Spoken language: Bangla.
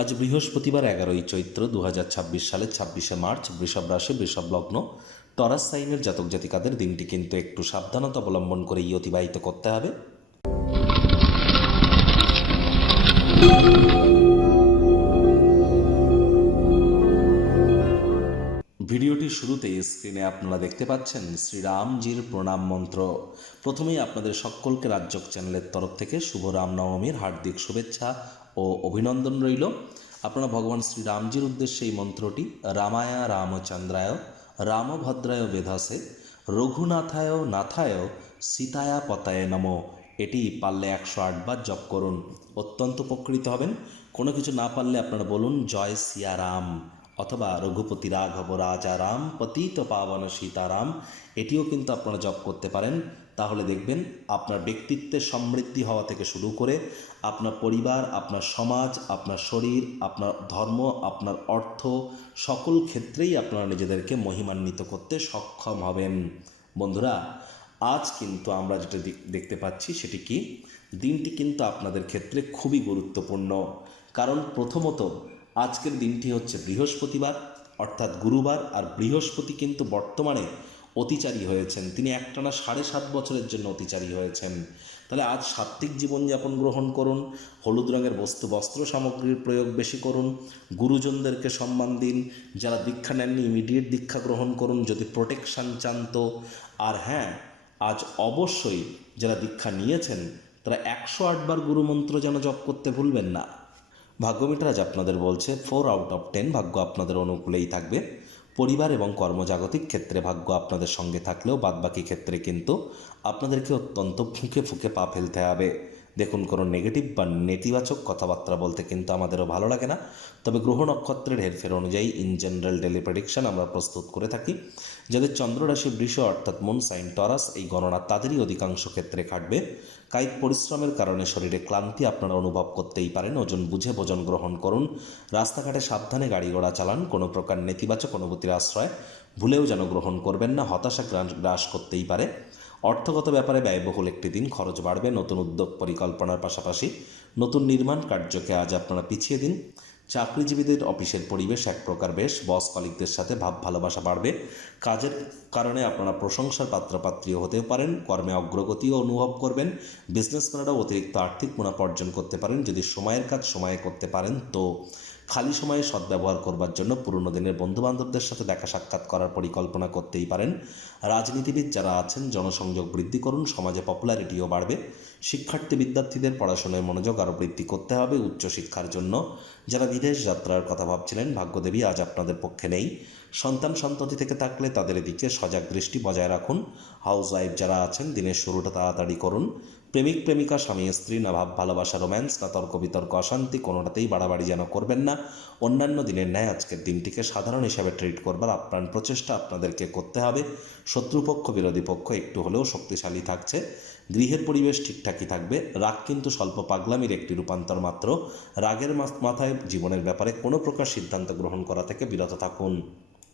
আজ বৃহস্পতিবার 11ই চৈত্র 2026 সালের 26শে মার্চ। বৃষভ রাশি, বৃষভ লগ্ন, টরাস সাইনের জাতক জাতিকাদের দিনটি কিন্তু একটু সাবধানতা অবলম্বন করেই অতিবাহিত করতে হবে। ভিডিওটির শুরুতেই স্ক্রিনে আপনারা দেখতে পাচ্ছেন শ্রীরামজির প্রণাম মন্ত্র। প্রথমেই আপনাদের সকলকে রাজ্যক চ্যানেলের তরফ থেকে শুভ রামনবমীর হার্দিক শুভেচ্ছা ও অভিনন্দন রইল। আপনারা ভগবান শ্রীরামজির উদ্দেশ্যে এই মন্ত্রটি রামায় রামচন্দ্রায় রামভদ্রায় বেধাসে রঘুনাথায় নাথায় সীতায়া পতায় নম, এটি পারলে 108 বার জপ করুন, অত্যন্ত উপকৃত হবেন। কোনো কিছু না পারলে আপনারা বলুন জয় সিয়ারাম অথবা রঘুপতি রাঘব রাজা রাম পতিত পাবন সীতারাম, এটিও কিন্তু আপনারা জপ করতে পারেন। তাহলে দেখবেন আপনার ব্যক্তিত্বের সমৃদ্ধি হওয়া থেকে শুরু করে আপনার পরিবার, আপনার সমাজ, আপনার শরীর, আপনার ধর্ম, আপনার অর্থ, সকল ক্ষেত্রেই আপনারা নিজেদেরকে মহিমান্বিত করতে সক্ষম হবেন। বন্ধুরা, আজ কিন্তু আমরা যেটা দেখতে পাচ্ছি সেটি কি, দিনটি কিন্তু আপনাদের ক্ষেত্রে খুবই গুরুত্বপূর্ণ। কারণ প্রথমত আজকের দিনটি হচ্ছে বৃহস্পতিবার অর্থাৎ গুরুবার, আর বৃহস্পতি কিন্তু বর্তমানে অতিচারী হয়েছেন। তিনি একটানা 7.5 বছরের জন্য অতিচারী হয়েছেন। তাহলে আজ সাত্ত্বিক জীবনযাপন গ্রহণ করুন, হলুদ রঙের বস্ত্র সামগ্রীর প্রয়োগ বেশি করুন, গুরুজনদেরকে সম্মান দিন, যারা দীক্ষা নেননি ইমিডিয়েট দীক্ষা গ্রহণ করুন যদি প্রোটেকশান চান তো। আর হ্যাঁ, আজ অবশ্যই যারা দীক্ষা নিয়েছেন তারা 108 বার গুরুমন্ত্র যেন জপ করতে ভুলবেন না। ভাগ্যমিটার আজ আপনাদের বলছে 4 আউট অফ 10 ভাগ্য আপনাদের অনুকূলেই থাকবে। পরিবার এবং কর্মজাগতিক ক্ষেত্রে ভাগ্য আপনাদের সঙ্গে থাকলেও বাদবাকি ক্ষেত্রে কিন্তু আপনাদেরকে অত্যন্ত ফুঁকে ফুঁকে পা ফেলতে হবে। দেখুন, কোনো নেগেটিভ বা নেতিবাচক কথাবার্তা বলতে কিন্তু আমাদেরও ভালো লাগে না, তবে গ্রহ নক্ষত্রের হেরফের অনুযায়ী ইন জেনারেল ডেলি প্রেডিকশন আমরা প্রস্তুত করে থাকি। যাদের চন্দ্ররাশি বৃষ অর্থাৎ মুন সাইন টরাস, এই গণনা তাদেরই অধিকাংশ ক্ষেত্রে খাটবে। কায়িক পরিশ্রমের কারণে শরীরে ক্লান্তি আপনারা অনুভব করতেই পারেন। ওজন বুঝে ভোজন গ্রহণ করুন, রাস্তাঘাটে সাবধানে গাড়ি ঘোড়া চালান, কোনো প্রকার নেতিবাচক অনুভূতির আশ্রয় ভুলেও যেন গ্রহণ করবেন না, হতাশা গ্রাস করতেই পারে। অর্থগত ব্যাপারে ব্যয়বহুল একটি দিন, খরচ বাড়বে। নতুন উদ্যোগ পরিকল্পনার পাশাপাশি নতুন নির্মাণ কার্যকে আজ আপনারা পিছিয়ে দিন। চাকরিজীবীদের অফিসের পরিবেশ এক প্রকার বেশ, বস কলিগদের সাথে ভাব ভালোবাসা বাড়বে। কাজের কারণে আপনারা প্রশংসার পাত্রপাত্রীও হতেও পারেন, কর্মে অগ্রগতিও অনুভব করবেন। বিজনেসম্যানরাও অতিরিক্ত আর্থিক মুনাফা অর্জন করতে পারেন যদি সময়ের কাজ সময়ে করতে পারেন তো। খালি সময়ে সদ্ব্যবহার করবার জন্য পুরনো দিনের বন্ধুবান্ধবদের সাথে দেখা সাক্ষাৎ করার পরিকল্পনা করতেই পারেন। রাজনীতিবিদ যারা আছেন জনসংযোগ বৃদ্ধি করুন, সমাজে পপুলারিটিও বাড়বে। শিক্ষার্থী বিদ্যার্থীদের পড়াশোনায় মনোযোগ আরও বৃদ্ধি করতে হবে উচ্চশিক্ষার জন্য। যারা বিদেশ যাত্রার কথা ভাবছিলেন ভাগ্যদেবী আজ আপনাদের পক্ষে নেই। সন্তান সন্ততি থেকে থাকলে তাদের দিকে সজাগ দৃষ্টি বজায় রাখুন। হাউস ওয়াইফ যারা আছেন দিনের শুরুটা তাড়াতাড়ি করুন। প্রেমিক প্রেমিকা স্বামী স্ত্রী না ভাব ভালোবাসা রোম্যান্স না তর্ক বিতর্ক অশান্তি কোনোটাতেই বাড়াবাড়ি যেন করবেন না। অন্যান্য দিনের ন্যায় আজকের দিনটিকে সাধারণ হিসাবে ট্রিট করবার আপ্রাণ প্রচেষ্টা আপনাদেরকে করতে হবে। শত্রুপক্ষ বিরোধী পক্ষ একটু হলেও শক্তিশালী থাকছে। গৃহের পরিবেশ ঠিকঠাকই থাকবে। রাগ কিন্তু স্বল্প পাগলামির একটি রূপান্তর মাত্র। রাগের মাথায় জীবনের ব্যাপারে কোনো প্রকার সিদ্ধান্ত গ্রহণ করা থেকে বিরত থাকুন।